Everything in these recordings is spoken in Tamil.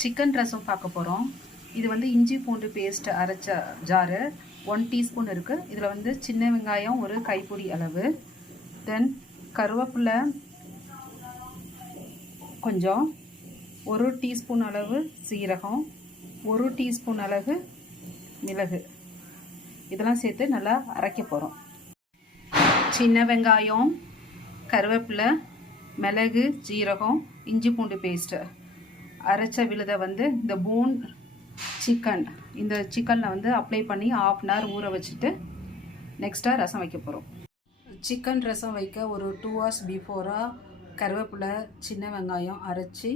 சிக்கன் ரசம் பார்க்க போகிறோம். இது வந்து இஞ்சி பூண்டு பேஸ்ட் அரைச்ச ஜாரு 1 டீஸ்பூன் இருக்குது. இதில் வந்து சின்ன வெங்காயம் ஒரு கைப்பிடி அளவு, தென் கருவேப்பிலை கொஞ்சம், 1 டீஸ்பூன் அளவு சீரகம், 1 டீஸ்பூன் அளவு மிளகு, இதெல்லாம் சேர்த்து நல்லா அரைக்க போகிறோம். சின்ன வெங்காயம், கருவேப்பிலை, மிளகு, ஜீரகம், இஞ்சி பூண்டு பேஸ்ட்டு அரைச்ச விழுதை வந்து இந்த போன் சிக்கன், இந்த சிக்கனில் வந்து அப்ளை பண்ணி 1/2 அன் ஹவர் ஊற வச்சுட்டு நெக்ஸ்ட்டாக ரசம் வைக்க போகிறோம். சிக்கன் ரசம் வைக்க ஒரு 2 ஹவர்ஸ் பிஃபோராக கருவேப்பிலை, சின்ன வெங்காயம் அரைச்சி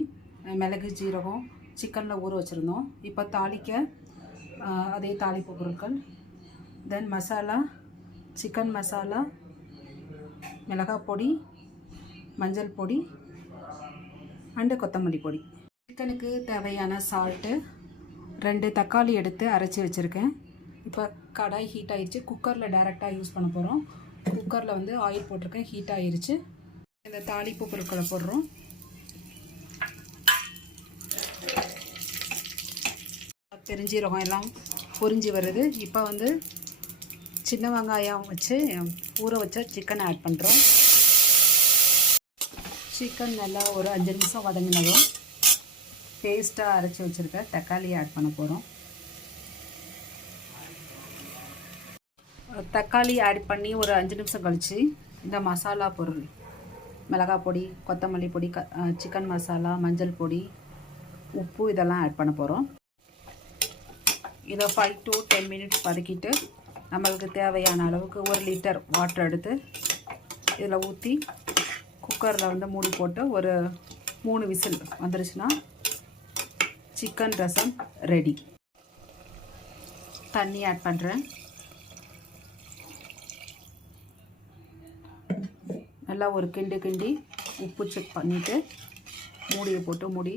மிளகு, ஜீரகம் சிக்கனில் ஊற வச்சுருந்தோம். இப்போ தாளிக்க அதே தாளிப்பு பொருட்கள், தென் மசாலா, சிக்கன் மசாலா, மிளகாய் பொடி, மஞ்சள் பொடி அண்டு கொத்தமல்லி பொடி. சிக்கனுக்கு தேவையான சால்ட்டு, 2 தக்காளி எடுத்து அரைச்சி வச்சுருக்கேன். இப்போ கடாய் ஹீட் ஆகிடுச்சு. குக்கரில் டைரெக்டாக யூஸ் பண்ண போகிறோம். குக்கரில் வந்து ஆயில் போட்டிருக்கேன், ஹீட் ஆகிடுச்சு. இந்த தாளிப்பு பொருட்களை போடுறோம். பெருஞ்சீரகம் எல்லாம் பொரிஞ்சு வருது. இப்போ வந்து சின்ன வெங்காயம் வச்சு ஊற வச்ச சிக்கனை ஆட் பண்ணுறோம். சிக்கன் நல்லா ஒரு 5 நிமிஷம் வதங்கினதும் பேஸ்ட்டாக அரைச்சி வச்சுருக்க தக்காளியை ஆட் பண்ண போகிறோம். தக்காளி ஆட் பண்ணி ஒரு 5 நிமிஷம் கழித்து இந்த மசாலா பொருள், மிளகாய் பொடி, கொத்தமல்லி பொடி, சிக்கன் மசாலா, மஞ்சள் பொடி, உப்பு இதெல்லாம் ஆட் பண்ண போகிறோம். இதை 5 to 10 மினிட்ஸ் வதக்கிட்டு நம்மளுக்கு தேவையான அளவுக்கு 1 லிட்டர் வாட்டர் எடுத்து இதில் ஊற்றி குக்கரில் வந்து மூடி போட்டு ஒரு 3 விசில் வந்துருச்சுன்னா சிக்கன் ரசம் ரெடி. தண்ணி ஆட் பண்ணுறேன். நல்லா ஒரு கிண்டி உப்பு செக் பண்ணிவிட்டு மூடியை போட்டு மூடி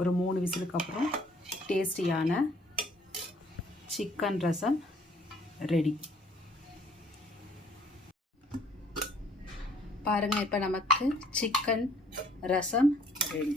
ஒரு 3 விசிலுக்கு அப்புறம் டேஸ்டியான சிக்கன் ரசம் ரெடி. பாருங்கள், இப்போ நமக்கு சிக்கன் ரசம் ரெடி.